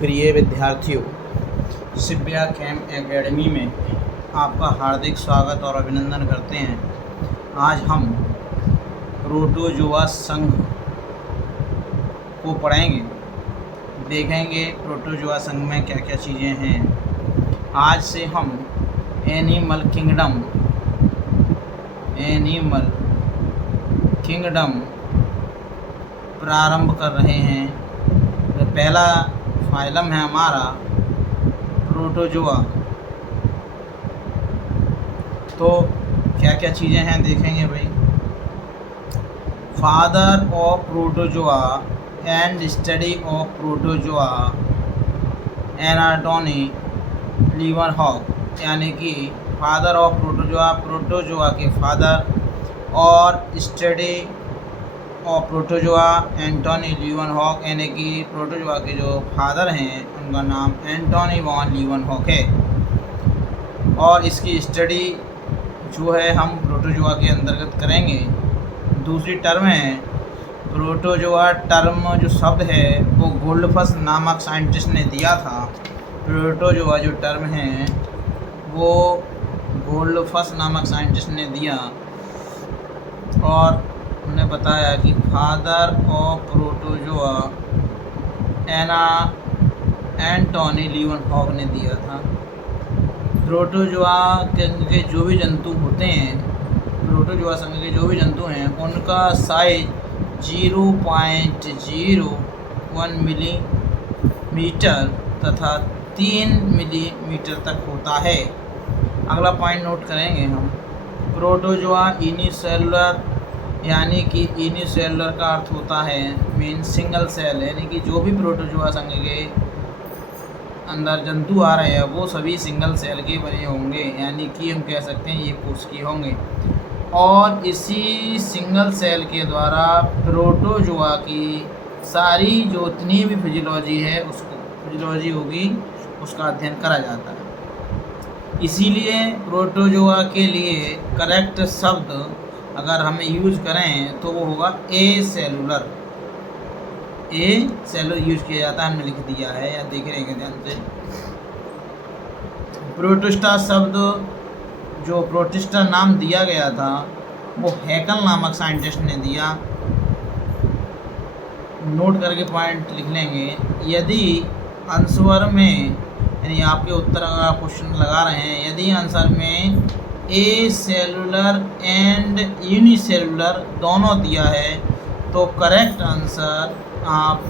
प्रिय विद्यार्थियों, शिव्या कैम एकेडमी में आपका हार्दिक स्वागत और अभिनंदन करते हैं। आज हम प्रोटोजोआ संघ को पढ़ेंगे, देखेंगे प्रोटोजोआ संघ में क्या क्या चीज़ें हैं। आज से हम एनिमल किंगडम प्रारंभ कर रहे हैं। तो पहला फाइलम है हमारा प्रोटोजोआ। तो क्या क्या चीज़ें हैं देखेंगे भाई। Father of protozoa and study of protozoa Antonie Leeuwenhoek, यानी कि फादर ऑफ प्रोटोजोआ के फादर और study of protozoa Antonie Leeuwenhoek, यानी कि प्रोटोजोआ के जो फादर हैं उनका नाम एंटोनी वॉन लीवनहॉक है। और इसकी स्टडी जो है हम प्रोटोजोआ के अंतर्गत करेंगे। दूसरी टर्म है प्रोटोजोआ। टर्म जो शब्द है वो गोल्डफस नामक साइंटिस्ट ने दिया था। प्रोटोजोआ जो टर्म है वो गोल्डफस नामक साइंटिस्ट ने दिया और उन्होंने बताया कि फादर ऑफ प्रोटोजोआ एंटोनी लीवनहॉक ने दिया था। प्रोटोजोआ के जो भी जंतु होते हैं, प्रोटोजोआ संघ के जो भी जंतु हैं, उनका साइज 0.01 मिलीमीटर तथा 3 मिलीमीटर तक होता है। अगला पॉइंट नोट करेंगे हम। प्रोटोजोआ यूनिसेलुलर, यानी कि यूनिसेलुलर का अर्थ होता है मीन सिंगल सेल, यानी कि जो भी प्रोटोजोआ संघ के अंदर जंतु आ रहे हैं वो सभी सिंगल सेल के बने होंगे, यानी कि हम कह सकते हैं ये कोशिकीय होंगे। और इसी सिंगल सेल के द्वारा प्रोटोजोआ की सारी जो जितनी भी फिजियोलॉजी है होगी उसका अध्ययन करा जाता है। इसीलिए प्रोटोजोआ के लिए करेक्ट शब्द अगर हमें यूज करें तो वो होगा ए सेलुलर यूज किया जाता है। हमने लिख दिया है या देख रहे हैं ध्यान से। प्रोटिस्टा शब्द जो प्रोटिस्टा नाम दिया गया था वो हैकल नामक साइंटिस्ट ने दिया। नोट करके पॉइंट लिख लेंगे। यदि आंसर में, यानी आपके उत्तर अगर आप क्वेश्चन लगा रहे हैं, यदि आंसर में ए सेलुलर एंड यूनिसेलुलर दोनों दिया है तो करेक्ट आंसर आप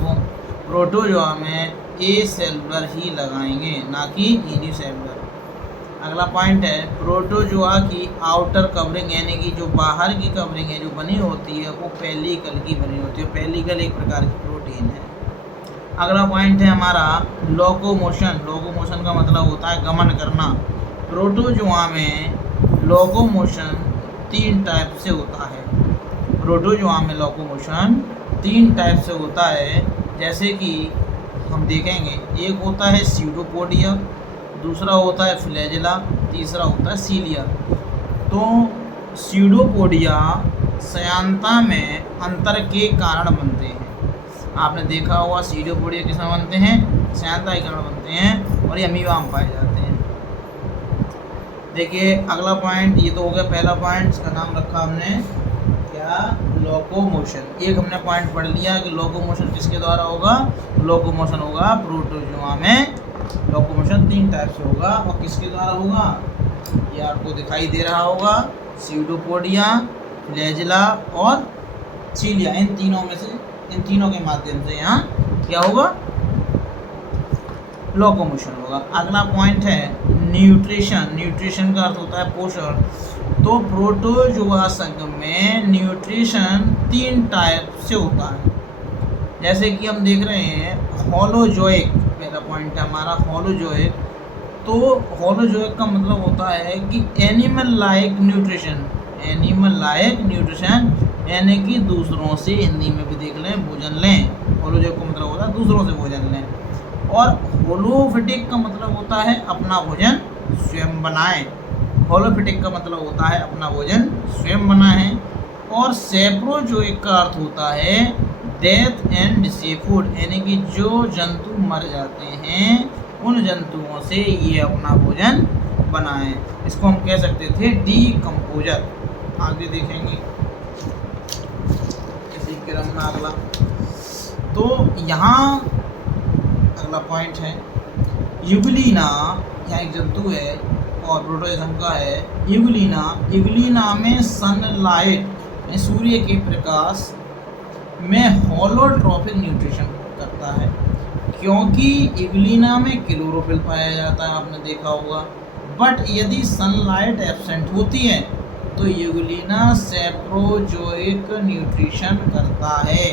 प्रोटोजोआ में ए सेलुलर ही लगाएंगे, ना कि यूनिसेलुलर। अगला पॉइंट है प्रोटोजोआ की आउटर कवरिंग, यानी कि जो बाहर की कवरिंग है जो बनी होती है वो पेलिकल की बनी होती है। पेलिकल एक प्रकार की प्रोटीन है। अगला पॉइंट है हमारा लोकोमोशन। लोकोमोशन का मतलब होता है गमन करना। प्रोटोजोआ में लोकोमोशन 3 टाइप से होता है। प्रोटोजोआ में लोकोमोशन 3 टाइप से होता है, जैसे कि हम देखेंगे। एक होता है सीडोपोडिया, दूसरा होता है फ्लैजेला, तीसरा होता है सीलिया। तो सीडोपोडिया सयांता में अंतर के कारण बनते हैं। आपने देखा होगा सीडोपोडिया किस में बनते हैं, सयांता के कारण बनते हैं और ये अमीबा में पाए जाते हैं। देखिए अगला पॉइंट, ये तो हो गया पहला पॉइंट, इसका नाम रखा हमने क्या, लोकोमोशन। एक हमने पॉइंट पढ़ लिया कि लोकोमोशन किसके द्वारा होगा। लोकोमोशन होगा प्रोटोजोआ में। लोकोमोशन 3 टाइप से होगा और किसके द्वारा होगा ये आपको दिखाई दे रहा होगा। सीडोपोडिया, फ्लैजेला और सीलिया, इन तीनों के माध्यम से यहाँ क्या होगा, लोकोमोशन होगा। अगला पॉइंट है न्यूट्रिशन। न्यूट्रिशन का अर्थ होता है पोषण। तो प्रोटोजोआ संघ में न्यूट्रिशन 3 टाइप से होता है, जैसे कि हम देख रहे हैं होलोजोइक। पहला पॉइंट है हमारा होलोजोइक। तो होलोजोइक का मतलब होता है कि एनिमल लाइक न्यूट्रिशन, यानी कि दूसरों से, हिंदी में भी देख लें, भोजन लें। होलोजोइक का मतलब होता है दूसरों से भोजन लें। और होलोफिटिक का मतलब होता है अपना भोजन स्वयं बनाएं। होलोफिटिक का मतलब होता है अपना भोजन स्वयं बनाएं। और सेप्रोजोइक का अर्थ होता है डेथ एंड सी फूड, यानी कि जो जंतु मर जाते हैं उन जंतुओं से ये अपना भोजन बनाएं। इसको हम कह सकते थे डीकम्पोजर। आगे देखेंगे इसी क्रम में अगला। तो यहाँ अगला पॉइंट है यूग्लिना, यहाँ एक जंतु है और प्रोटोजोआ का है यूग्लिना। यूग्लिना में सनलाइट सूर्य के प्रकाश में होलोट्रोपिक न्यूट्रिशन करता है, क्योंकि यूग्लिना में क्लोरोफिल पाया जाता है, आपने देखा होगा। बट यदि सनलाइट एब्सेंट होती है तो यूग्लिना सैप्रोजोइक न्यूट्रिशन करता है,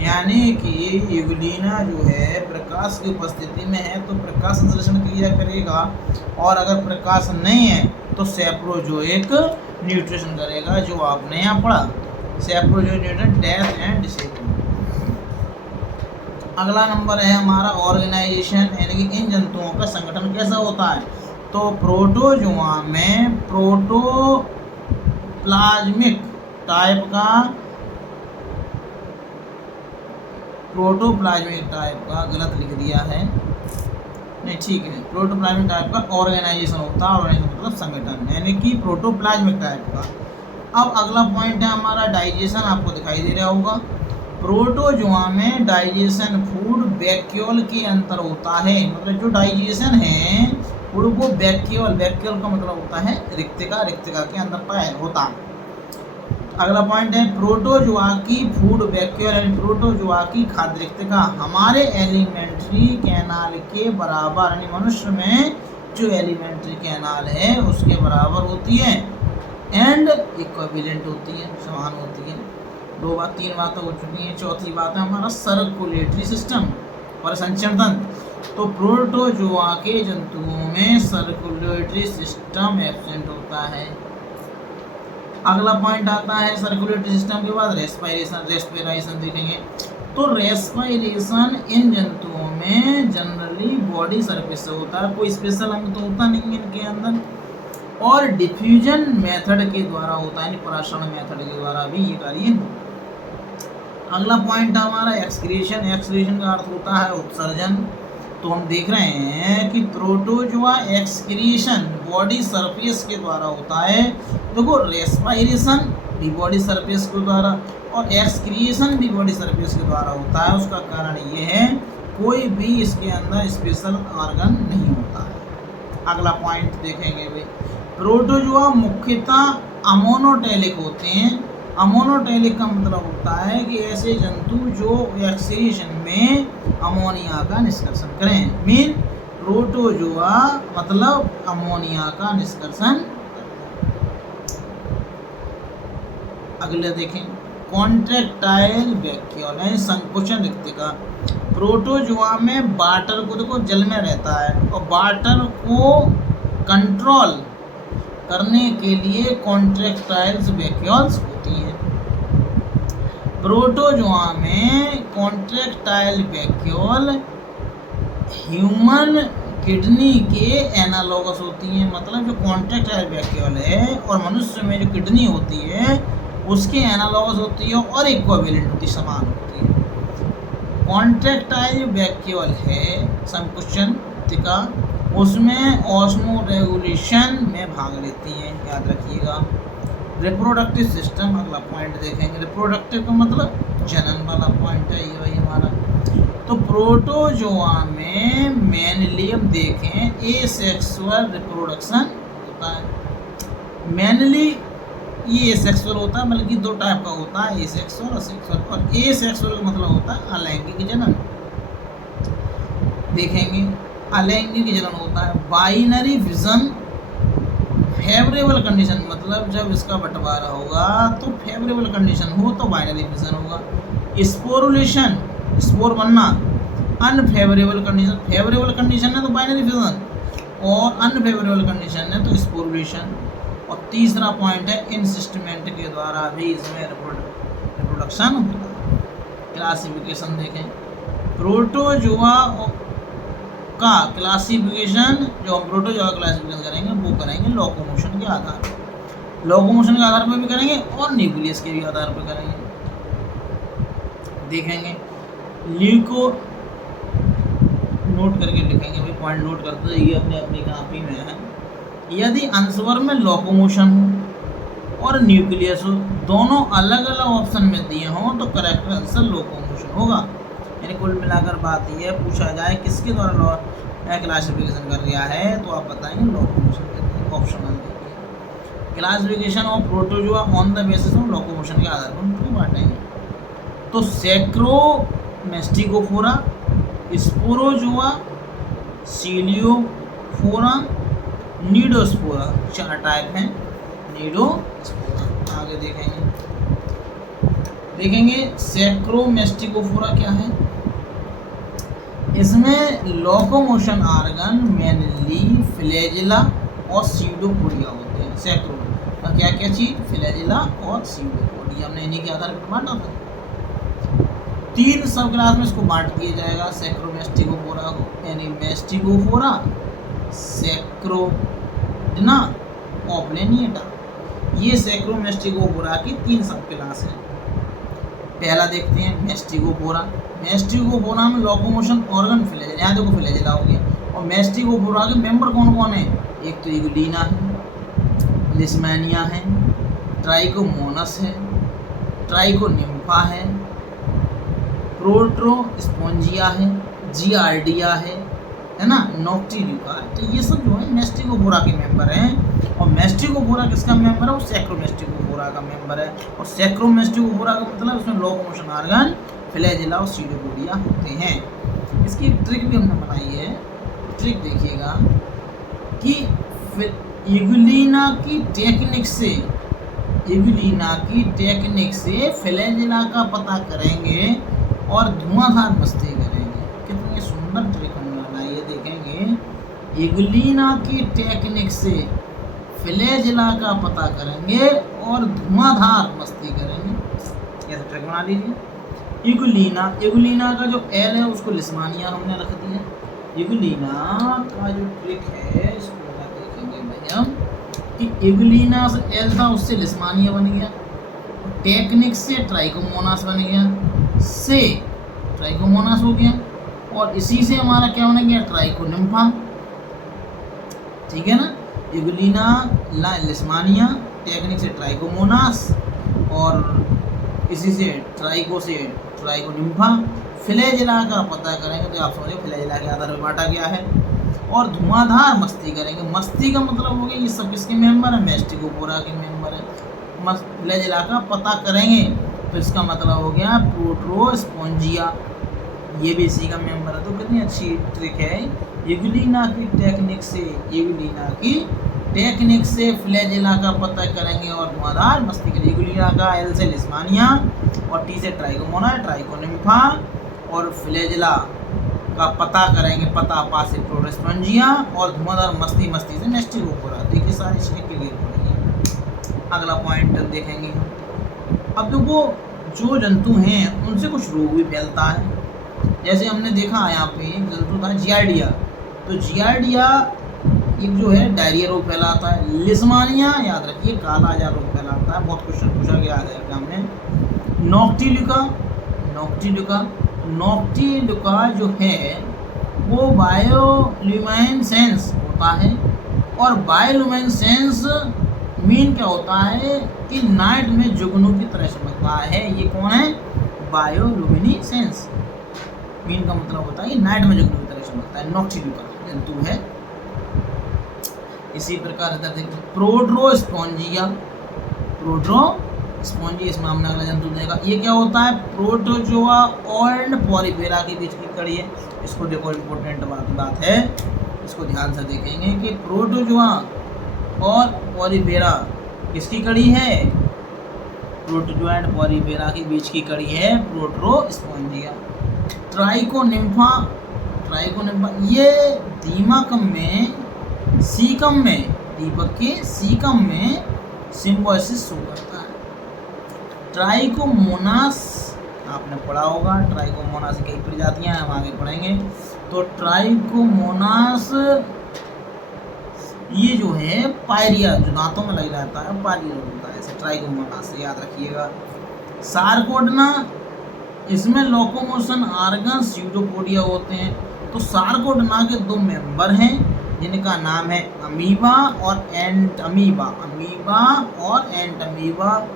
यानी कि यूग्लिना जो है प्रकाश की उपस्थिति में है तो प्रकाश संश्लेषण क्रिया करेगा, और अगर प्रकाश नहीं है तो सैप्रोजोइक न्यूट्रिशन करेगा, जो आपने यहाँ पढ़ा सैप्रोजोइक न्यूट्रिशन डेथ एंड डिसेबल। अगला नंबर है हमारा ऑर्गेनाइजेशन, यानी कि इन जंतुओं का संगठन कैसा होता है। तो प्रोटोजोआ में प्रोटोप्लाज्मिक टाइप का गलत लिख दिया है, नहीं ठीक है, प्रोटोप्लाज्मिक टाइप का ऑर्गेनाइजेशन होता है, ऑर्गेनाइजेशन मतलब संगठन, यानी कि प्रोटोप्लाज्मिक टाइप का। अब अगला पॉइंट है हमारा डाइजेशन, आपको दिखाई दे रहा होगा। प्रोटोजोआ में डाइजेशन फूड वैक्यूल के अंतर होता है, मतलब जो डाइजेशन है फूड वो वैक्यूल का मतलब होता है रिक्तिका के अंदर पाया होता है। अगला पॉइंट है प्रोटोजोआ की फूड वैक्यूल, यानी प्रोटोजोआ की खाद्य रिक्तिका हमारे एलिमेंट्री कैनाल के बराबर, यानी मनुष्य में जो एलिमेंट्री कैनाल है उसके बराबर होती है एंड इक्विवेलेंट होती है, समान होती है। तीन बातें हो चुकी हैं। चौथी बात है हमारा सर्कुलेटरी सिस्टम, परिसंचरण तंत्र। तो प्रोटोजोआ के जंतुओं में सर्कुलेटरी सिस्टम एब्सेंट होता है। अगला पॉइंट आता है सर्कुलेटरी सिस्टम के बाद रेस्पिरेशन देखेंगे। तो रेस्पिरेशन इन जंतुओं में जनरली बॉडी सरफेस से होता है, कोई स्पेशल अंग तो होता नहीं है इनके अंदर, और डिफ्यूजन मेथड के द्वारा होता है, पराशरण मेथड के द्वारा भी ये कार्य। अगला पॉइंट हमारा एक्सक्रीशन, एक्सक्रीशन का अर्थ होता है उत्सर्जन। तो हम देख रहे हैं कि प्रोटोजोआ एक्सक्रीशन बॉडी सरफेस के द्वारा होता है, देखो रेस्पिरेशन भी बॉडी सरफेस के द्वारा और एक्सक्रीशन भी बॉडी सरफेस के द्वारा होता है। उसका कारण ये है कोई भी इसके अंदर स्पेशल ऑर्गन नहीं होता है। अगला पॉइंट देखेंगे भाई, प्रोटोजोआ मुख्यतः अमोनोटेलिक होते हैं। अमोनोटेलिक का मतलब होता है कि ऐसे जंतु जो एक्सक्रीशन में अमोनिया का निष्कर्षण करें। मीन प्रोटोजोआ मतलब अमोनिया का निष्कर्षण। अगले देखें कॉन्ट्रैक्टाइल वैक्यूल है संकुचन रिक्तिका। प्रोटोजोआ में वाटर को देखो जल में रहता है और वाटर को कंट्रोल करने के लिए कॉन्ट्रैक्टाइल्स वैक्यूल्स होती हैं। प्रोटोजोआ में कॉन्ट्रैक्टाइल वैक्यूल ह्यूमन किडनी के एनालॉगस होती हैं, मतलब जो कॉन्ट्रैक्टाइल वैक्यूल है और मनुष्य में जो किडनी होती है उसके एनालॉगस होती है और इक्विवेलेंट होती, समान होती है। कॉन्ट्रैक्टाइल वैक्यूल है संकुचन रिक्तिका, उसमें ऑस्मो रेगुलेशन में भाग लेती हैं, याद रखिएगा। रिप्रोडक्टिव सिस्टम, अगला पॉइंट देखेंगे। रिप्रोडक्टिव का मतलब जनन वाला पॉइंट है ये भाई हमारा। तो प्रोटोजोआ में मेनली हम देखें एसेक्सुअल रिप्रोडक्शन होता है। मेनली ये एसेक्सुअल होता है, बल्कि दो टाइप का होता है, एसेक्सुअल और सेक्सुअल। और एसेक्सुअल का मतलब होता है अलैंगिक जनन। देखेंगे अलैंगिक जनन होता है बाइनरी विजन फेवरेबल कंडीशन, मतलब जब इसका बंटवारा होगा तो फेवरेबल कंडीशन हो तो बाइनरी विजन होगा। स्पोरुलेशन स्पोर बनना अनफेवरेबल कंडीशन, फेवरेबल कंडीशन है तो बाइनरी फिजन और अनफेवरेबल कंडीशन है तो स्पोरुलेशन। और तीसरा पॉइंट है इंसिस्टमेंट के द्वारा भी इसमें रिप्रोडक्शन होता है। क्लासिफिकेशन देखें, प्रोटोजोआ का क्लासिफिकेशन जो हम प्रोटोजोआ क्लासिफिकेशन करेंगे वो करेंगे लोकोमोशन के आधार पर, लोकोमोशन के आधार पर भी करेंगे और न्यूक्लियस के भी आधार पर करेंगे। देखेंगे ल्यूको नोट करके लिखेंगे भाई, पॉइंट नोट करते रहिए अपने अपनी कॉपी में है। यदि अंशवर में लोकोमोशन हो और न्यूक्लियस हो, दोनों अलग अलग ऑप्शन में दिए हों तो करेक्ट आंसर लोकोमोशन होगा। यानी कुल मिलाकर बात ये पूछा जाए किसके द्वारा क्लासिफिकेशन कर गया है तो आप बताएंगे लोकोमोशन के ऑप्शनल देखिए। Classification of protozoa on the basis of locomotion के आधार पर उनको बांटेंगे। तो सैक्रोमेस्टिकोफोरा, स्पोरोजोआ, सीलियोफोरा, नीडोस्पोरा, 4 टाइप हैं नीडोस्पोरा। आगे देखेंगे सैक्रोमेस्टिकोफोरा क्या है। इसमें लोकोमोशन ऑर्गन मेनली फ्लैजिला और सीडोपोडिया होते हैं। सैक्रो का क्या क्या चीज, फ्लैजिला और सीडोपोडिया, हमने इन्हीं के आधार पर बांटा था। 3 सब क्लास में इसको बांट दिया जाएगा सैक्रोमेस्टिकोफोरा को, यानी मेस्टिकोफोरा, सैक्रोडिना, ओप्लेनिएटा। ये सैक्रोमेस्टिकोफोरा की 3 सब क्लास है। पहला देखते हैं मेस्टिकोफोरा। मेस्टिकोफोरा में लोकोमोशन ऑर्गन फ्लैजिला, यहाँ देखो फ्लैजिला हो गया। और मेस्टिकोफोरा के मेंबर कौन कौन है, एक तो इगुलिना है, लिस्मेनिया है, ट्राइकोमोनस है, ट्राइकोनिम्फा है, प्रोटोस्पोंजिया है, जियार्डिया है ना, नोक्टिल्यूका है। तो ये सब जो है मेस्टिकोफोरा के मेंबर हैं। और मेस्टिकोफोरा किसका मेंबर है, वो सैक्रोमेस्टिकोफोरा का मेंबर है। और सैक्रोमेस्टिकोफोरा का मतलब उसमें लोकोमोशन ऑर्गन फ्लैजिला और सीडोपोडिया होते हैं। इसकी एक ट्रिक भी हमने बनाई है। ट्रिक देखिएगा कि इगुलिना की टेक्निक से फ्लैजिला का पता करेंगे और धुआंधार मस्ती करेंगे। कितनी सुंदर ट्रिक हमने बनाई है, देखेंगे। इगुलिना की टेक्निक से फ्लैजिला का पता करेंगे और धुआंधार मस्ती करेंगे। ऐसा ट्रिक बना लीजिए। इगुलिना का जो एल है उसको लिस्मानिया हमने रख दिया। इगुलिना का जो ट्रिक है इसको देखेंगे भैया कि इगुलिना से एल था उससे लिस्मानिया बन गया, टेक्निक से ट्राइकोमोनास बन गया, से ट्राइकोमोनास हो गया, और इसी से हमारा क्या बन गया, ट्राइकोनिम्फा। ठीक है ना। इगुलिना, लिस्मानिया, टेक्निक से ट्राइकोमोनास, और इसी से ट्राइकोनिम्फा। फ्लैजिला का पता करेंगे तो आप समझो फ्लैजिला के आधार पर बांटा गया है। और धुआंधार मस्ती करेंगे। मस्ती का मतलब हो गया ये सब किसके मेंबर है, मेस्टिकोफोरा के मेंबर है। फ्लैजिला का पता करेंगे तो इसका मतलब हो गया प्रोटोस्पोंजिया, ये भी इसी का मेंबर है। तो कितनी अच्छी ट्रिक है। इगुलिना की टेक्निक से फ्लैजिला का पता करेंगे और धुआंधार मस्ती करेंगे। इगुलिना का एल से लिस्मानिया और टी से ट्राइकोमोना, ट्राइकोनिम्फा, और फ्लैजिला का पता करेंगे, पता पा से प्रोटोस्पोंजिया, और धुआंधार मस्ती से मेस्टिकोफोरा। देखिए सारी चीज़ें क्लियर हो रही हैं। अगला पॉइंट देखेंगे। अब देखो जो जंतु हैं उनसे कुछ रोग भी फैलता है। जैसे हमने देखा यहाँ पे एक जंतु था जियार्डिया। तो जियार्डिया एक जो है डायरिया रोग फैलाता है। लिस्मानिया याद रखिए काला आजार रोग फैलाता है, बहुत क्वेश्चन पूछा गया है एग्जाम में। नोक्टिल्यूका जो है वो बायोल्यूमिनेसेंस होता है। और बायोल्यूमिनेसेंस मीन क्या होता है कि नाइट में जुगनू की तरह चमकता है। ये कौन है, बायोल्यूमिनेसेंस। मीन का मतलब होता है कि नाइट में जुगनू की तरह चमकता है। नोक्टिल्यूका जंतु है। इसी प्रकार इधर देखिए प्रोटोस्पोंजिया, इसमें हमने अगला जंतु देखा। ये क्या होता है, प्रोटोजोआ और पॉलीफेरा के बीच की कड़ी है। इसको देखो इम्पोर्टेंट बात है, इसको ध्यान से देखेंगे कि प्रोटोजोआ और पॉलीफेरा किसकी कड़ी है, प्रोटोजोआ एंड पॉलीफेरा के बीच की कड़ी है प्रोटोस्पोंजिया। ट्राइकोनिम्फा ये दीपक के सीकम में सिम्बोसिस शो करता है। ट्राइकोमोनास आपने पढ़ा होगा, ट्राइकोमोनास की कई प्रजातियां हैं, हम आगे पढ़ेंगे। तो ट्राइकोमोनास ये जो है पायरिया, जो दांतों में लग जाता है, पायरिया होता है ऐसे ट्राइकोमोनास, याद रखिएगा। सारकोडना इसमें लोकोमोशन ऑर्गन स्यूडोपोडिया होते हैं। तो सार्कोडोना के दो मेंबर हैं जिनका नाम है अमीबा और एंट अमीबा, अमीबा और एंट अमीबा।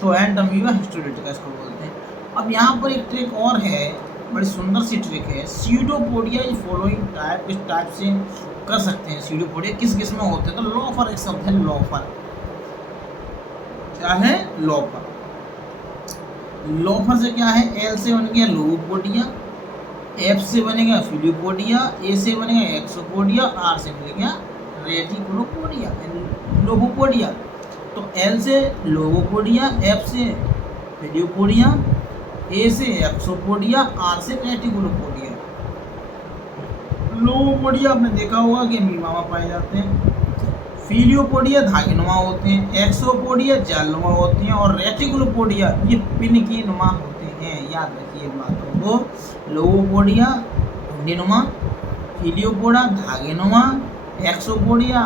तो एंट अमीबा हिस्टोरिटिका इसको बोलते हैं। अब यहाँ पर एक ट्रिक और है, बड़ी सुंदर सी ट्रिक है। स्यूडोपोडिया इस फॉलोइंग टाइप, इस टाइप से कर सकते हैं। स्यूडोपोडिया किस किस में होते हैं? तो लोफर एक शब्द है, लोफर। क्या है? लोफर। लोफर से क्या है? एल से बन गया लोगोपोडिया, एफ से बनेगा फिलियोपोडिया, ए से बनेगा एक्सोपोडिया, आर से बनेगा रेटिकुलोपोडिया, लोगोपोडिया। तो एल से लोगोपोडिया, एफ से फिलियोपोडिया, ए से एक्सोपोडिया, आर से रेटिकुलोपोडिया। लोगोपोडिया आपने देखा होगा कि अमीबा में पाए जाते हैं। फिलियोपोडिया धागेनुमा होते हैं, एक्सोपोडिया जालनुमा होते हैं और रेटिकुलोपोडिया ये पिनकी नुमा होते हैं। याद रखिए बातों को। लोगोपोडिया ढूंढीनुमा, फिलियोपोडा धागेनुमा, एक्सोपोडिया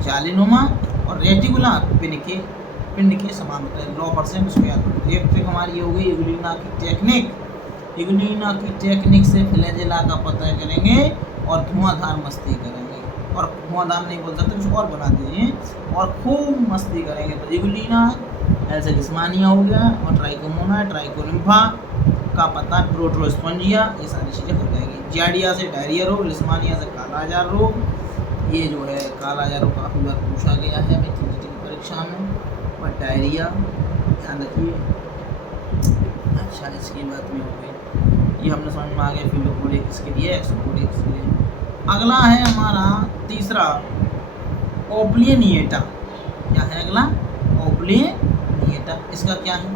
जालीनुमा और रेटिकुला पिंड के समान होता है। 9% इसको याद रखिए। एक ट्रिक हमारी ये हो गई इग्लिना की टेक्निक। इग्लिना की टेक्निक से फ्लैजेला का पता करेंगे और धुआंधार मस्ती करेंगे। और धुआंधार नहीं बोल सकते, कुछ और बना दीजिए और खूब मस्ती करेंगे। तो इग्लिना, ऐसे लिस्मानिया हो गया और ट्राइकोमोना, ट्राइकोलिम्फा का पता, प्रोटोस्पंजिया, ये सारी चीज़ें हो जाएगी। जाडिया से डायरिया रोग, लिस्मानिया से कालाजार रोग। ये जो है कालाजार रोग काफ़ी बार पूछा गया है हमें टीजीटी की परीक्षा में। और डायरिया ध्यान रखिए। अच्छा, इसकी बात में हो गई, ये हमने समझ में आ गया। फिलियोपोडिया किसके लिए, एक्सोपोडिया किसके लिए। अगला है हमारा तीसरा ओब्लियनिएटा। क्या है अगला? ओब्लियनिएटा। इसका क्या है?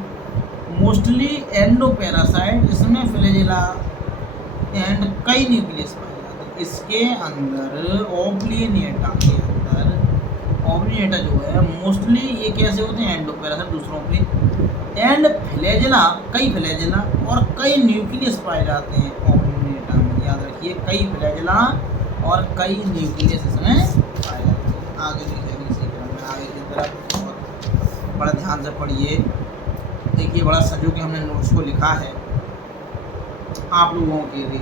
मोस्टली एंडोपैरासाइट, इसमें फ्लैजेला एंड कई न्यूक्लियस पाए जाते हैं। इसके अंदर ओब्लियनिएटा के अंदर, ओब्लियनिएटा जो है मोस्टली ये कैसे होते हैं? एंडोपैरासाइट, दूसरों पे, एंड फ्लैजेला, कई फ्लैजेला और कई न्यूक्लियस पाए जाते हैं ओब्लियनिएटा में। याद रखिए, कई फ्लैजेला और कई न्यूक्लियस इसमें पाए जाते हैं। आगे देखेंगे इसी क्रम में, आगे की तरफ और बड़ा ध्यान से पढ़िए। देखिए, बड़ा सजो के हमने नोट्स को लिखा है आप लोगों के लिए।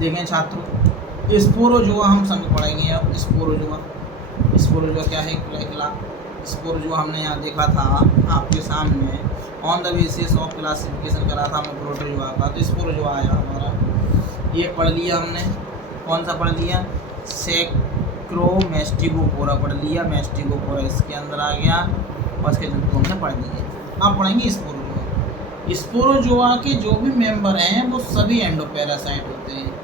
देखें छात्रों, स्पोरोजोआ हम संग पढ़ेंगे अब। स्पोरोजोआ, स्पोरोजोआ क्या है? स्पोरोजोआ हमने यहाँ देखा था आपके सामने, on the basis of classification करा था हमने प्रोटोजोआ का। तो स्पोरोजोआ आया हमारा, ये पढ़ लिया हमने। कौन सा पढ़ लिया? सैक्रोमेस्टिगोपोरा पढ़ लिया। मेस्टिगोपोरा इसके अंदर आ गया और इसके जंतु हमने पढ़ लिए। अब पढ़ेंगे स्पोरोजोआ। स्पोरोजोआ के जो भी मेंबर हैं वो सभी एंडोपैरासाइट होते हैं।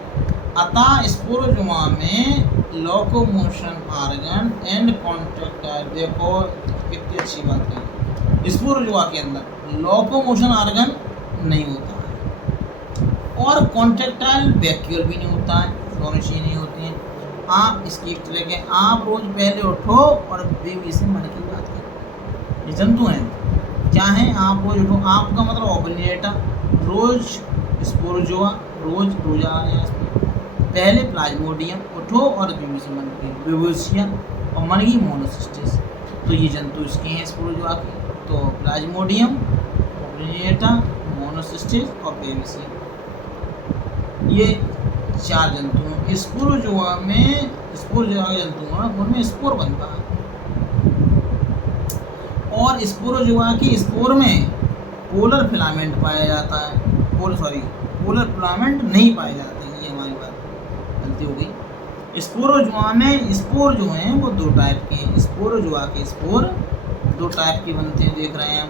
अतः स्पोरोजोआ में लोकोमोशन ऑर्गन एंड कॉन्ट्रैक्टाइल, देखो कितनी अच्छी बात है, स्पोरोजोआ के अंदर लोकोमोशन ऑर्गन नहीं होता है और कॉन्ट्रैक्टाइल वैक्यूल भी नहीं होता है, दोनों चीज़ें नहीं होती हैं। आप इसकी एक ट्रिक है, आप रोज पहले उठो और बेबी से मन की बात करो। ये जंतु हैं, क्या हैं? आप रोज उठो, आपका मतलब ओब्लियनिएटा, रोज स्पोरोजोआ, रोज रोजा आ रहे हैं। पहले प्लाज्मोडियम उठो और बेबी से मन की, बेबोसिया और मन की मोनोसिस्टिस। तो ये जंतु इसके हैं स्पोरोजोआ के। तो प्लाज्मोडियम, ओब्लियनिएटा, मोनोसिस्टिस और बेबोसिया, ये चार जंतु हैं। स्पोरोजोआ में, स्पोरोजोआ के जंतु हैं उनमें स्पोर बनता है और स्पोरोजोआ के स्पोर में पोलर फिलामेंट पाया जाता है। पोलर फिलामेंट नहीं पाए जाते हैं। ये हमारी बात गलती हो गई। स्पोरोजोआ में स्पोर जो हैं वो दो टाइप के हैं। स्पोरोजोआ के स्पोर दो टाइप के बनते हैं, देख रहे हैं हम।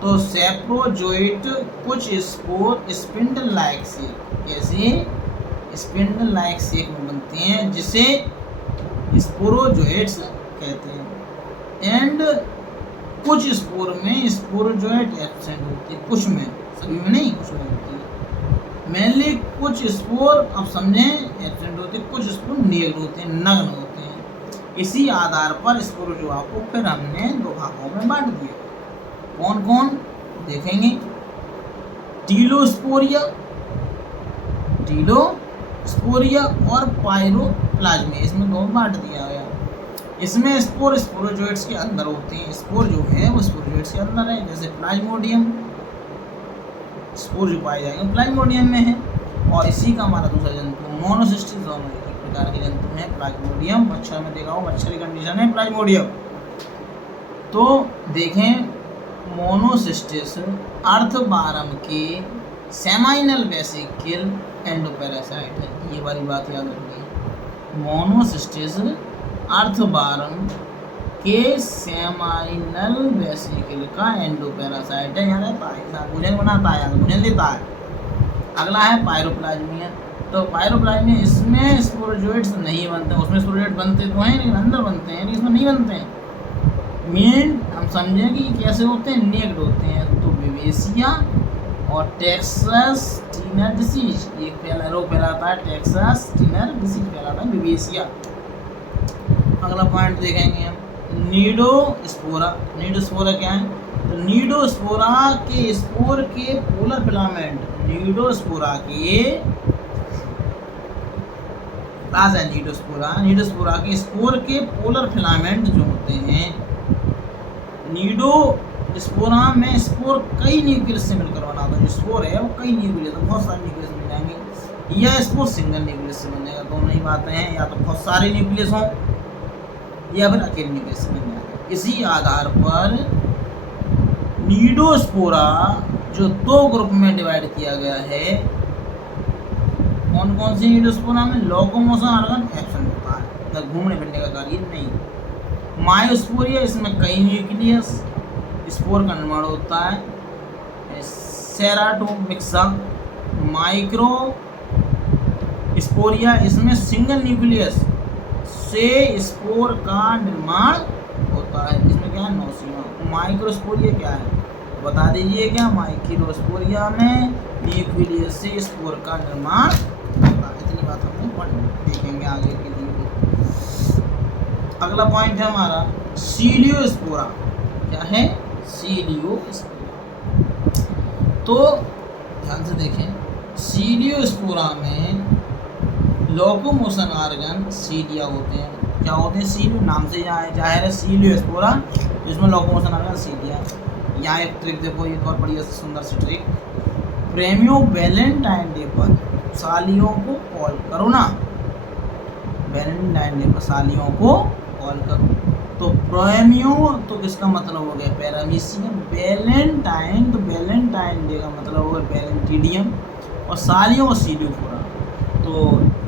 तो सेप्रोजोइट, कुछ स्पोर स्पिंडल लाइक से, कैसे? स्पिंडल लाइक शेप में बनते हैं जिसे स्पोरोजोइट्स कहते हैं। एंड कुछ स्पोर में स्पोरोजोइट एब्सेंट होती है, कुछ में, सभी में नहीं, कुछ में होती है। मेनली कुछ स्पोर, अब समझें, एब्सेंट होते हैं, कुछ स्पोर निग्ड होते हैं, नग्न होते हैं। इसी आधार पर स्पोरोजोआ को फिर हमने दो भागों में बांट दिया। कौन कौन देखेंगे? टीलोस्पोरिया, टीलोस्पोरिया और पायरोप्लाज्मिया, इसमें दो बांट दिया गया। इसमें स्पोर स्पोरोजोइट्स के अंदर होते हैं। स्पोर जो है वो स्पोरोजोइट्स के अंदर है, जैसे प्लाज्मोडियम, स्पोर जो पाए जाएंगे प्लाज्मोडियम में है। और इसी का हमारा दूसरा जंतु मोनोसिस्टिस, दोनों एक प्रकार के जंतु हैं। प्लाज्मोडियम मच्छर में देखा हो, मच्छर की कंडीशन है प्लाज्मोडियम। तो देखें मोनोसिस्टिस अर्थवारम के सेमाइनल वेसिकल एंडोपैरासाइट है। ये वाली बात याद रखिए, मोनोसिस्टिस अर्थवारम के सेमाइनल वेसिकल का एंडोपैरासाइट है। यार भोजन बनाता है, भोजन देता है। अगला है पायरोप्लाज्मिया। तो पायरोप्लाज्मिया इसमें स्पोरोजोइट्स नहीं बनते, उसमें स्पोरोजोइट बनते तो हैं लेकिन अंदर बनते हैं, इसमें नहीं बनते हैं। मेन हम समझें कि कैसे होते हैं, नेक्ड होते हैं। तो विवेसिया और टेक्सास टीनर डिसीज, एक रोग फैलाता है, टेक्सास टीनर डिसीज फैलाता है विवेसिया। अगला पॉइंट देखेंगे हम नीडोस्पोरा। नीडोस्पोरा क्या है? तो नीडोस्पोरा के स्पोर के पोलर फिलामेंट, नीडोस्पोरा के नीडोस्पोरा के स्पोर के पोलर फिलामेंट जो होते हैं, नीडोस्पोरा में स्पोर कई न्यूक्लियस से मिलकर बना होता है। जो स्पोर है वो कई न्यूक्लियस, बहुत सारे न्यूक्लियस मिल जाएंगे, या स्पोर सिंगल न्यूक्लियस से बनेगा। दोनों ही बातें हैं, या तो बहुत सारे न्यूक्लियस हों या फिर अकेले न्यूक्लियस से बन जाएगा। इसी आधार पर नीडोस्पोरा जो दो ग्रुप में डिवाइड किया गया है, कौन कौन सी नीडोस्पोरा में? लोकोमोशन ऑर्गन एक्शन होता है, घूमने फिरने का कार्य नहीं। मायोस्पोरिया, इसमें कई न्यूक्लियस स्पोर का निर्माण होता है। सेराटोमिक्सा माइक्रो स्पोरिया, इसमें सिंगल न्यूक्लियस से स्पोर का निर्माण होता है। इसमें क्या है? नोसिमा। माइक्रोस्पोरिया क्या है बता दीजिए क्या? माइक्रोस्पोरिया में न्यूक्लियस से स्पोर का निर्माण होता है। इतनी बात हमने देखेंगे आगे के लिए। अगला पॉइंट है हमारा सीलियोस्पोरा। क्या है? सीलियोस्पोरा। तो ध्यान से देखें, सीलियोस्पोरा में लोकोमोशन ऑर्गन सीलिया होते हैं। क्या होते हैं? सीलियो, नाम से जाहिर है सीलियोस्पोरा, जिसमें लोकोमोशन ऑर्गन सीलिया। यहाँ एक ट्रिक देखो, एक और बढ़िया सुंदर सी ट्रिक। प्रेमियो वैलेंटाइन डे पर सालियों को कॉल करो ना, वैलेंटाइन डे पर सालियों को कॉल करो। तो प्रेमियो तो किसका मतलब हो गया? पैरामीशियम। वैलेंटाइन, तो वैलेंटाइन डे का मतलब हो गया वैलेंटिडियम, और सालियों को सीलियोफोरा। तो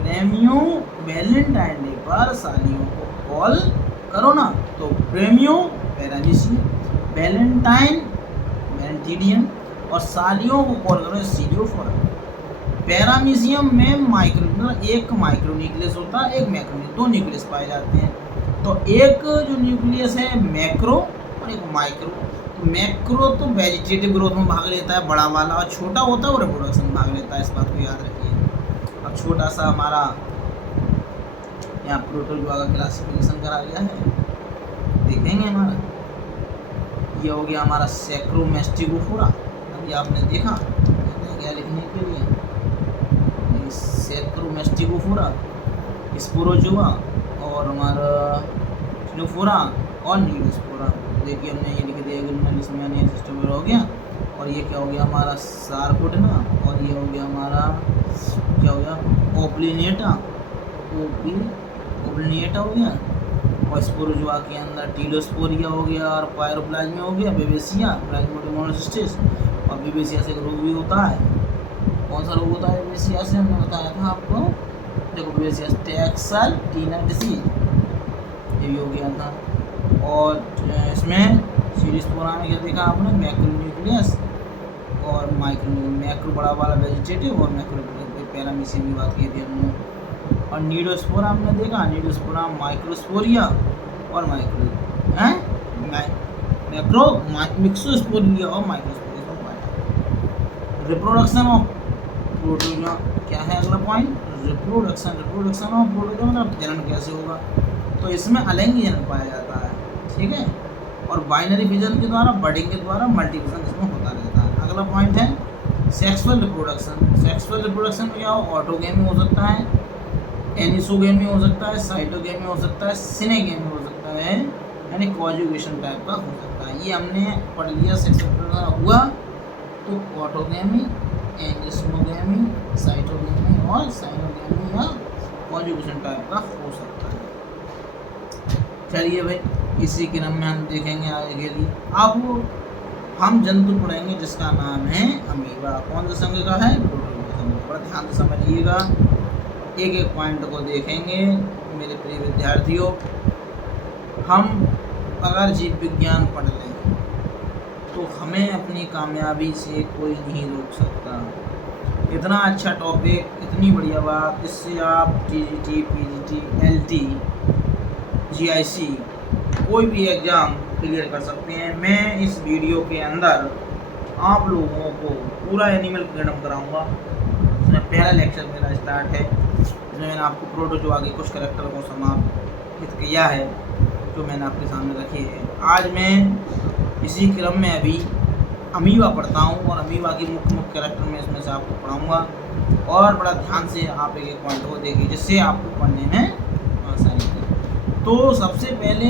प्रेमियो वैलेंटाइन डे पर सालियों को कॉल करो ना, तो प्रेमियो पैरामीशियम, वैलेंटाइन वैलेंटिडियम, और सालियों को कॉल करो सीलियोफोरा। पैरामीशियम में माइक्रो, एक माइक्रो न्यूक्लियस होता है, एक मैक्रो, दो न्यूक्लियस पाए जाते हैं। तो एक जो न्यूक्लियस है मैक्रो और एक माइक्रो। तो मैक्रो तो वेजिटेटिव ग्रोथ में भाग लेता है बड़ा वाला, और छोटा होता है वो रिप्रोडक्शन में भाग लेता है। इस बात को याद रखिए। अब छोटा सा हमारा यहाँ प्रोटोजोआ का क्लासिफिकेशन करा गया है, देखेंगे हमारा। ये हो गया हमारा सैक्रोमेस्टिगोफोरा। अभी आपने देखा क्या लिखने के लिए, सैक्रोमेस्टिगोफोरा, स्पोरोजोआ, और हमारा स्नोफोरा और नीडोस्पोरा। देखिए हमने ये लिख दिया गिल्मेलिस्मिया सिस्टम हो गया। और ये क्या हो गया हमारा? सार्कोडेना। और ये हो गया हमारा क्या हो गया? ओप्लिनेटा, ओप्लिनेटा हो गया। और स्पोरोजोआ के अंदर टीलोस्पोरिया हो गया, और पायरोप्लाज्मिया हो गया, विवेसिया, प्लाज्मोडियम मोनोसिस्टिस। और विवेसिया से रोग भी होता है। कौन सा रोग होता है विवेसिया से? हमने बताया था आपको, देखो विवेसिया टेक्सल टीनर डिसीज, ये भी हो गया था। और इसमें सीलियोस्पोरा में क्या देखा आपने? मैक्रो न्यूक्लियस और माइक्रो। मैक्रो बड़ा वाला वेजिटेटिव, और मैक्रो पैरामीशियम की बात की थी हमने। और नीडोस्पोरा हमने देखा, नीडोस्पोरा माइक्रोस्पोरिया और माइक्रो हैं मैक्रो मिक्सोस्पोरिया और माइक्रोस्पोरिया। रिप्रोडक्शन ऑफ प्रोटोजोआ क्या है? अगला point reproduction. Reproduction of protozoa मतलब जनन कैसे होगा? तो इसमें अलैंगिक जनन पाया जाता है, ठीक है। और बाइनरी फिजन के द्वारा, बडिंग के द्वारा मल्टीप्लिकेशन इसमें होता रहता है। अगला पॉइंट है सेक्सुअल रिप्रोडक्शन। सेक्सुअल रिप्रोडक्शन में क्या हो? ऑटोगेमी हो सकता है, एनिसोगेमी हो सकता है, साइटोगेमी हो सकता है, सिनेगेमी हो सकता है यानी कॉन्जुगेशन टाइप का हो सकता है। ये हमने पढ़ लिया सेक्सुअल हुआ तो ऑटोगैमी, एंजियोस्पर्मी, साइटोगैमी और साइनोगैमी या कॉन्जुगेशन टाइप का हो सकता है। चलिए भाई, इसी क्रम में हम देखेंगे आगे के लिए। अब हम जंतु पढ़ेंगे जिसका नाम है अमीबा। कौन सा संघ का है? प्रोटोजोआ संघ। बड़ा ध्यान से समझिएगा, एक एक पॉइंट को देखेंगे मेरे प्रिय विद्यार्थियों। हम अगर जीव विज्ञान पढ़ लें तो हमें अपनी कामयाबी से कोई नहीं रोक सकता। इतना अच्छा टॉपिक, इतनी बढ़िया बात, इससे आप टीजीटी, पीजीटी, एलटी, जीआईसी कोई भी एग्ज़ाम क्लियर कर सकते हैं। मैं इस वीडियो के अंदर आप लोगों को पूरा एनिमल किंगडम कराऊंगा। इसमें पहला लेक्चर मेरा स्टार्ट है, जिसमें मैंने आपको प्रोटोजोआ के कुछ करैक्टर को समाप्त किया है जो मैंने आपके सामने रखी है। आज मैं इसी क्रम में अभी अमीबा पढ़ता हूँ और अमीबा की मुख्य मुख्य करैक्टर में इसमें से आपको पढ़ाऊँगा और बड़ा ध्यान से आप एक एक पॉइंट को देखिए जिससे आपको पढ़ने में आसानी हो। तो सबसे पहले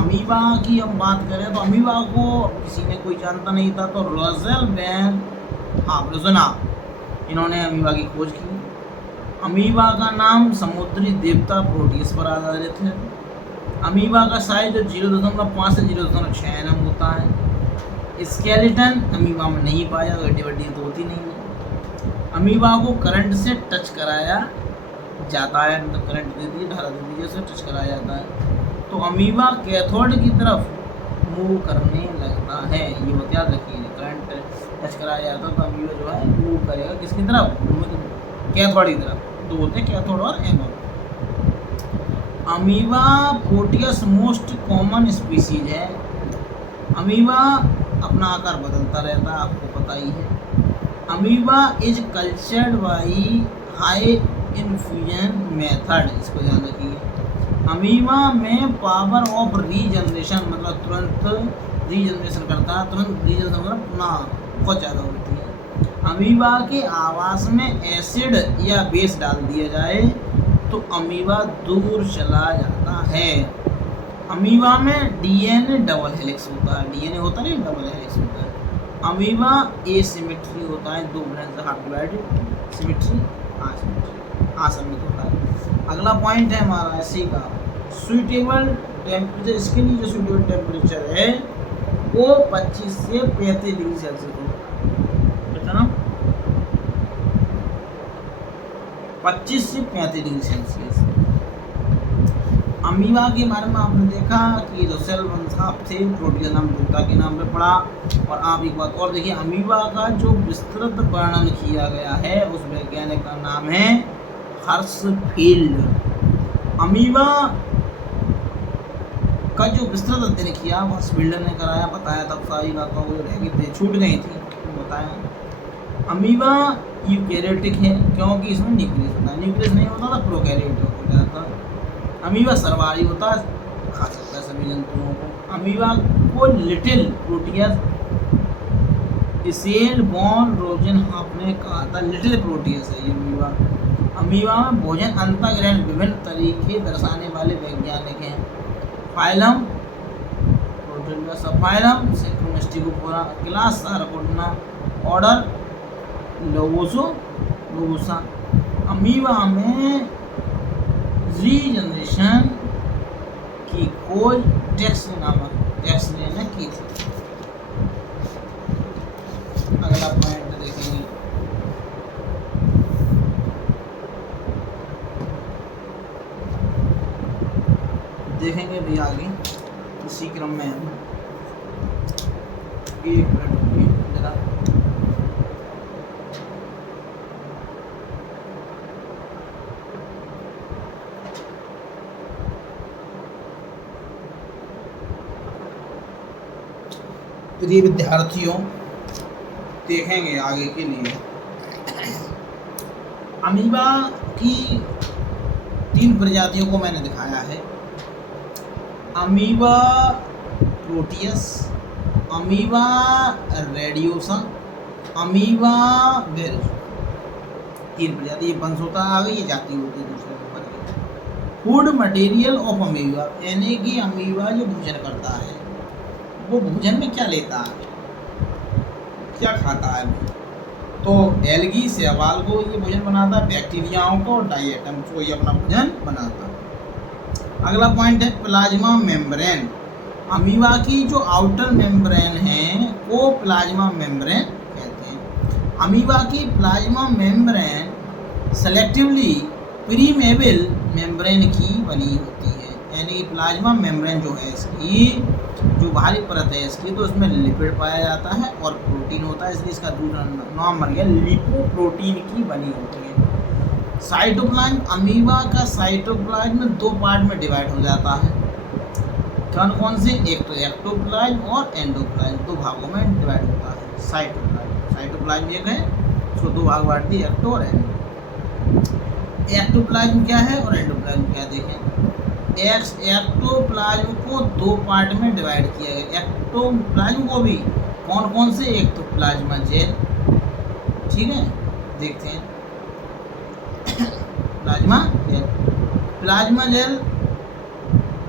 अमीबा की हम बात करें तो अमीबा को किसी ने कोई जानता नहीं था, तो रोज़ना इन्होंने अमीबा की खोज की। अमीबा का नाम समुद्री देवता प्रोटियस पर आधारित है। अमीबा का साइज 0.5 से 0.6 mm होता है। स्केलेटन अमीबा में नहीं पाया, हड्डी वड्डी तो होती नहीं है। अमीबा को करंट से टच कराया जाता है, मतलब करंट दे दिए, धारा दे दीजिए, से टच कराया जाता है तो अमीबा कैथोड की तरफ मूव करने लगता है। ये बात याद रखिए, करंट टच कराया जाता है तो अमीबा जो है मूव करेगा किसकी तरफ? कैथोड की तरफ। दो होते हैं, कैथोड और anode. Amoeba Proteus most common species है। अमीबा अपना आकार बदलता रहता है, आपको पता ही है। Amoeba is cultured by high infusion method, इसको ध्यान रखिए। अमीबा में पावर ऑफ रीजनरेशन, मतलब तुरंत रीजनरेशन करता है, तुरंत रीजनरेशन मतलब पुनः बहुत ज़्यादा होती है। अमीबा के आवास में एसिड या बेस डाल दिया जाए तो अमीबा दूर चला जाता है। अमीबा में डीएनए डबल हेलिक्स होता है, डीएनए होता है, डबल हेलिक्स होता है। अमीबा एसिमेट्री होता है, दो ब्रांच हाफ डिवाइडेड, सिमेट्री असमित होता है। अगला पॉइंट है हमारा ऐसी का सुइटेबल टेम्परेचर। इसके लिए जो सुइटेबल टेम्परेचर है वो 25 से 35 डिग्री सेल्सियस होता है ना, 25 से 35 डिग्री सेल्सियस। अमीबा के बारे में आपने देखा कि जो सेल वंशाप थे, प्रोटिया नाम देवता के नाम पे पड़ा। और आप एक बात और देखिए, अमीबा का जो विस्तृत वर्णन किया गया है उस वैज्ञानिक का नाम है हर्शफील्ड। अमीबा का जो विस्तृत अध्ययन किया हर्शफील्ड ने कराया, बताया, तब सारी बातों को रह गई थी, छूट गई थी, बताया। अमीबा यूकैरियोटिक है क्योंकि इसमें न्यूक्लियस होता है, न्यूक्लियस नहीं होता तो प्रोकैरियोटिक हो जाता। अमीबा सर्वहारी होता है, खा सकता है सभी जंतुओं को। अमीबा को लिटिल प्रोटियस सेल बॉर्न रोजनहॉफ ने कहा था, लिटिल प्रोटियस है ये अमीबा। अमीबा में भोजन अंतःग्रहण विभिन्न तरीके दर्शाने वाले वैज्ञानिक हैं। Phylum protozoa, subphylum Sarcomastigophora, class Sarcodina, order Lobosa. Amoeba में रीजनरेशन की खोज टेक्सले ने की थी। अगला पॉइंट देखेंगे, भी आगे इसी क्रम में हम एक मिनट जरा प्रिय विद्यार्थियों देखेंगे आगे के लिए। अमीबा की 3 प्रजातियों को मैंने दिखाया है, amoeba proteus, amoeba radiosa, amoeba verus. 3 प्रजाति, ये वंश होता है, आगे ये जाति होती है दूसरे नंबर की। फूड मटेरियल ऑफ अमीबा, यानी कि अमीबा जो भोजन करता है वो भोजन में क्या लेता है, क्या खाता है। तो एल्गी शैवाल को ये भोजन बनाता है, बैक्टीरियाओं को और डाइएटम्स को ये अपना भोजन बनाता है। अगला पॉइंट है प्लाज्मा मेम्ब्रेन। अमीबा की जो आउटर मेम्ब्रेन है वो प्लाज्मा मेम्ब्रेन कहते हैं। अमीबा की plasma membrane selectively preamble membrane की बनी होती है, यानी प्लाज्मा मेम्ब्रेन जो है इसकी जो बाहरी परत है इसकी, तो उसमें लिपिड पाया जाता है और प्रोटीन होता है, इसलिए इसका दूसरा नाम बन गया लिपोप्रोटीन की बनी होती है। साइटोप्लाज्म, अमीबा का साइटोप्लाज्म दो पार्ट में डिवाइड हो जाता है। कौन कौन से, एक तो एक्टोप्लाज्म और एंडोप्लाज्म, दो भागों में डिवाइड होता है साइटोप्लाज्म। साइटोप्लाज्म एक है, उसको दो भाग बांट दिए, एक्टो और एंडो। एक्टोप्लाज्म क्या है और एंडोप्लाज्म क्या है देखें। एक्टोप्लाज्म को दो पार्ट में डिवाइड किया गया। एक्टोप्लाज्म को भी कौन कौन से, एक तो प्लाज्मा जेल, ठीक है, देखते हैं प्लाज्मा जेल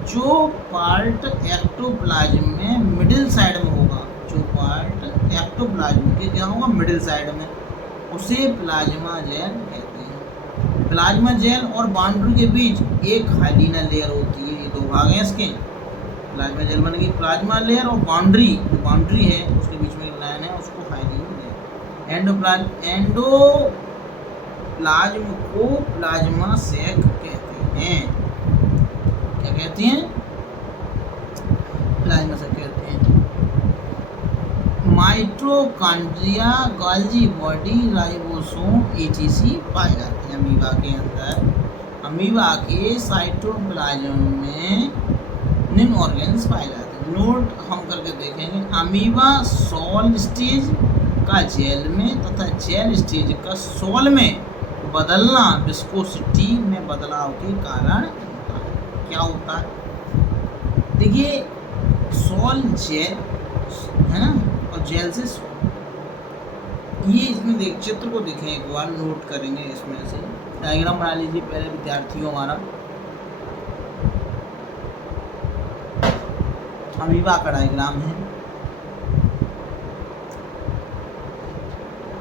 जो पार्ट एक्टोप्लाज्म में मिडिल साइड में होगा, जो पार्ट एक्टोप्लाज्म के क्या होगा मिडिल साइड में, उसे प्लाज्मा जेल कहते हैं। प्लाज्मा जेल और बाउंड्री के बीच एक हाइलिनल लेयर होती है, ये दो भाग हैं इसके। प्लाज्मा जेल बन गई, प्लाज्मा लेयर और बाउंड्री, जो बाउंड्री है उसके बीच में एक लाइन है उसको हाइलिनल लेयर। एंडोप्लाज्म को प्लाज्मा सैक कहते हैं। क्या कहते हैं, प्लाज्मा सैक कहते हैं। Mitochondria, Golgi body, ribosome, etc पाए जाते हैं अमीबा के अंदर। अमीबा के साइटोप्लाज्म में निम्न ऑर्गेन्स पाए जाते हैं। नोट हम करके देखेंगे, अमीबा सॉल स्टेज का जेल में तथा जेल स्टेज का सॉल में बदलना विस्कोसिटी में बदलाव के कारण होता है। क्या होता है, देखिए सॉल जेल है ना, और जेल से ये इसमें देख, चित्र को देखें एक बार, नोट करेंगे इसमें से डायग्राम बना लीजिए पहले विद्यार्थियों। हमारा अमीबा का डायग्राम है,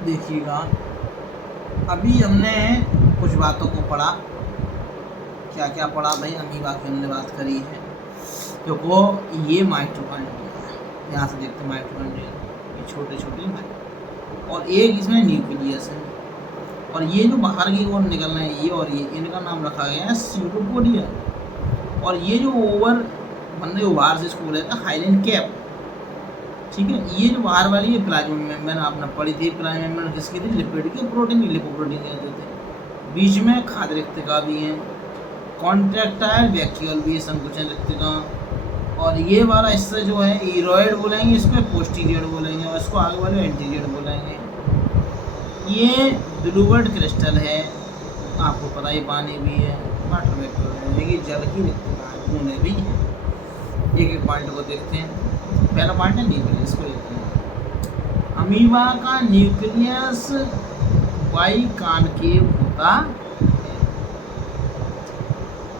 देखिएगा। अभी हमने कुछ बातों को पढ़ा, क्या क्या पढ़ा भाई, अमीबा की हमने बात करी है। तो वो ये माइटोकॉन्ड्रिया है, यहाँ से देखते हैं माइटोकॉन्ड्रिया, ये छोटे छोटे माइटो, और एक इसमें न्यूक्लियस है, और ये जो बाहर की ओर निकल रहे हैं ये और ये, इनका नाम रखा गया है सीटोपोडिया। और ये जो ओवर बंदे बाहर से इसको बोला जाता है हाइलिन कैप, ठीक है। ये जो बाहर वाली है प्लाज्मा मेम्ब्रेन, आपने पढ़ी थी, प्लाज्मा मेम्ब्रेन किसकी थी, लिपिड की, प्रोटीन की, लिपोप्रोटीन कहते थे। बीच में खाद्य रिक्तिका भी है, कॉन्ट्रैक्टाइल वैक्यूल भी है, संकुचन रिक्तिका। और ये वाला हिस्सा जो है इरोइड बोलेंगे, इसको पोस्टीरियर बोलेंगे, और इसको आगे वाले एंटीरियर बोलेंगे। ये ब्लूबर्ड क्रिस्टल है, आपको पता ही, पानी भी है, वाटर वैक्यूल है, लेकिन जल की रिक्तिका है, बूंदें भी हैं। एक एक पॉइंट को देखते हैं। पहला पॉइंट है न्यूक्लियस को देखते हैं। अमीबा का न्यूक्लियस बाइकॉन्केव होता है।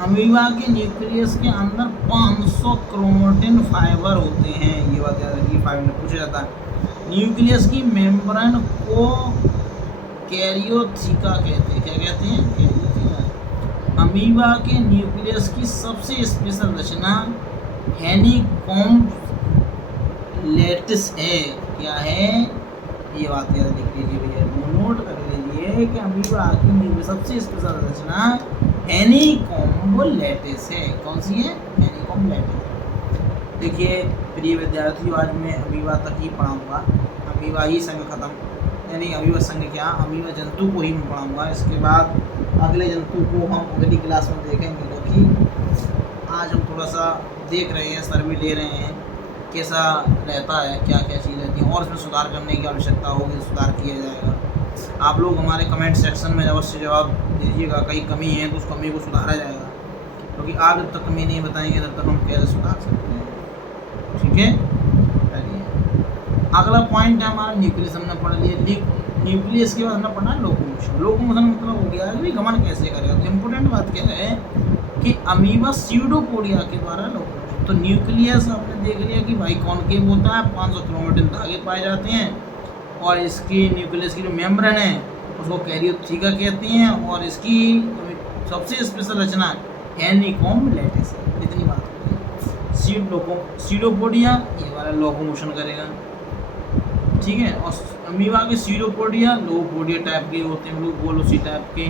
अमीबा के न्यूक्लियस के अंदर 500 क्रोमेटिन फाइबर होते हैं, ये बात याद रखिए, फाइबर में पूछा जाता है। न्यूक्लियस की मेम्ब्रेन को कैरियोथिका कहते हैं। क्या कहते हैं, कैरियोथिका। अमीबा के न्यूक्लियस की सबसे स्पेशल रचना हेनिकॉम्ब लेटिस है। क्या है, ये बात याद लिख लीजिए भैया, नोट कर लीजिए कि अमीबा की न्यूक्लियस सबसे स्पेशल रचना हेनिकॉम्ब लेटिस है। कौन सी है, हेनिकॉम्ब लेटिस। देखिए प्रिय विद्यार्थियों, आज मैं अमीबा तक ही पढ़ाऊँगा, अमीबा ही संघ खत्म, यानी अमीबा संघ क्या, अमीबा जंतु को ही मैं पढ़ाऊँगा। इसके बाद अगले जंतु को हम अगली क्लास में देखेंगे, क्योंकि आज हम थोड़ा सा देख रहे हैं, सर्वे ले रहे हैं कैसा रहता है, क्या क्या चीज़ रहती है, और इसमें सुधार करने की आवश्यकता होगी, सुधार किया जाएगा। आप लोग हमारे कमेंट सेक्शन में अवश्य जवाब दीजिएगा, कहीं कमी है तो उस कमी को सुधारा जाएगा, क्योंकि आप जब तक कमी नहीं बताएंगे तब तक हम कैसे सुधार सकते हैं, ठीक है। चलिए अगला पॉइंट है हमारा न्यूक्लियस, हमने पढ़ लिया। न्यूक्लियस के बाद हमने पढ़ा लोकोमोशन। लोकोमोशन मतलब हो गया कि गमन कैसे करेगा। तो इम्पोर्टेंट बात क्या है, कि अमीबा सीडोपोडिया के द्वारा लोकोमोशन। तो न्यूक्लियस आपने देख लिया कि भाई कॉनकेव होता है, 500 क्रोमेटिन धागे पाए जाते हैं, और इसकी न्यूक्लियस की जो मेम्ब्रेन है उसको कैरियोथिका कहते हैं, और इसकी सबसे स्पेशल रचना एनीकॉम लैटिस है। इतनी बात होगी। सीडोपोडिया ये वाला लोकोमोशन करेगा, ठीक है। और अमीबा के सीडोपोडिया लोपोडिया टाइप के होते हैं, गोलोसी टाइप के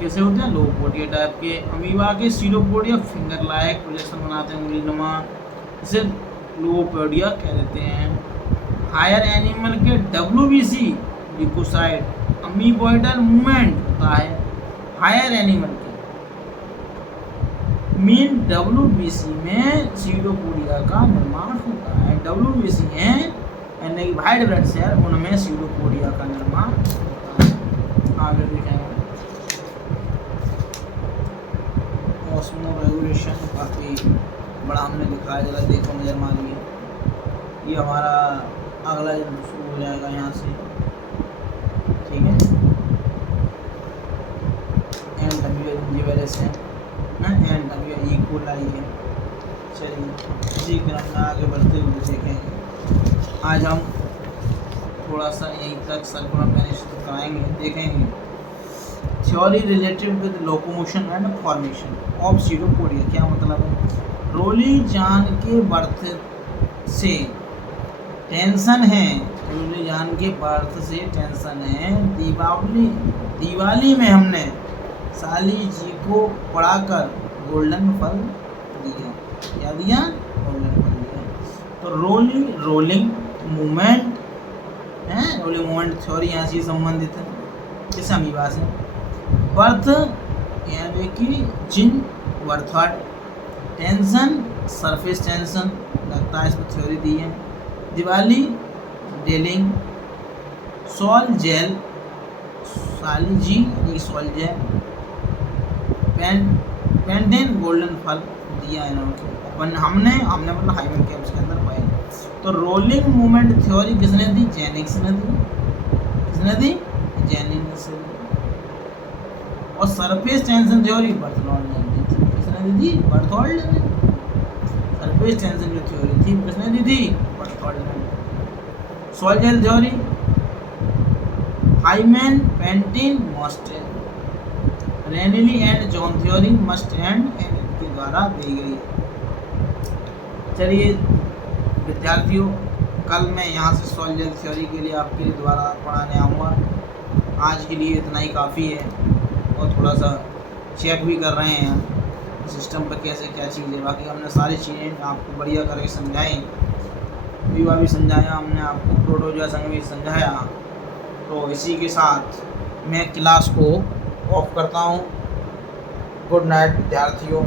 कैसे होते हैं, लोपोडिया टाइप के। अमीबा के सीडोपोडिया फिंगर लाइक प्रोजेक्शन बनाते हैं, उंगलीनुमा, इसे लोपोडिया कह देते हैं। हायर एनिमल के WBC ल्यूकोसाइट अमीबॉइडल मूवमेंट होता है। हायर एनिमल के मीन WBC में सीडोपोडिया का निर्माण होता है। WBC है यानी कि वाइट ब्लड सेल, उनमें सीडोपोडिया का निर्माण होता है। आगे देखेंगे ऑस्मो रेगुलेशन, काफ़ी बड़ा हमने लिखा है, जरा देखो नज़र मारिए। ये हमारा अगला शुरू हो जाएगा यहाँ से, ठीक है। ई कोलाई है। चलिए इसी क्रम में आगे बढ़ते हुए देखेंगे। आज हम थोड़ा सा यहीं तक सर्कुलर पेनिट्रेशन कराएंगे, देखेंगे theory related with locomotion and formation of pseudopodia. क्या मतलब है? रोली जान के बर्थ से टेंशन है, रोली जान के बर्थ से टेंशन है। दिवाली में हमने साली जी को पढ़ाकर गोल्डन फल दिया। क्या दिया? गोल्डन फल दिया। तो रोलिंग मूवमेंट है, रोलिंग मूवमेंट थ्योरी यहाँ से संबंधित है, किस अमीबा से। बर्थ यानी कि जिन बर्थवाट, टेंशन सरफेस टेंशन लगता है, इसमें थ्योरी दी है। दिवाली डेलिंग, सॉल जेल साली जी यानी सॉल जेल, पेंटेन गोल्डन फल दिया इन्होंने। हमने मतलब हाइमन कैप्स के अंदर पाए। तो रोलिंग मूवमेंट थ्योरी किसने दी? जेनिक्स ने दी। किसने दी? जेनिक्स ने दी। और सरफेस टेंशन थ्योरी बर्थोल्ड ने दी थी। किसने दी थी? बर्थोल्ड ने। सरफेस टेंशन जो थ्योरी थी किसने दी थी? बर्थोल्ड ने। Sol gel theory Hyman, Pantin, मॉस्टेल, रेनिली and John theory Mast and के द्वारा दी गई। चलिए विद्यार्थियों, कल मैं यहाँ से सॉल जेल थ्योरी के लिए आपके लिए दोबारा पढ़ाने आऊँगा। आज के लिए इतना ही काफ़ी है, और थोड़ा सा चेक भी कर रहे हैं सिस्टम पर कैसे क्या चीज़ है। बाकी हमने सारी चीज़ें आपको बढ़िया करके समझाई, विवा भी समझाया हमने आपको, प्रोटोजोआ संग भी समझाया। तो इसी के साथ मैं क्लास को ऑफ करता हूँ। गुड नाइट विद्यार्थियों।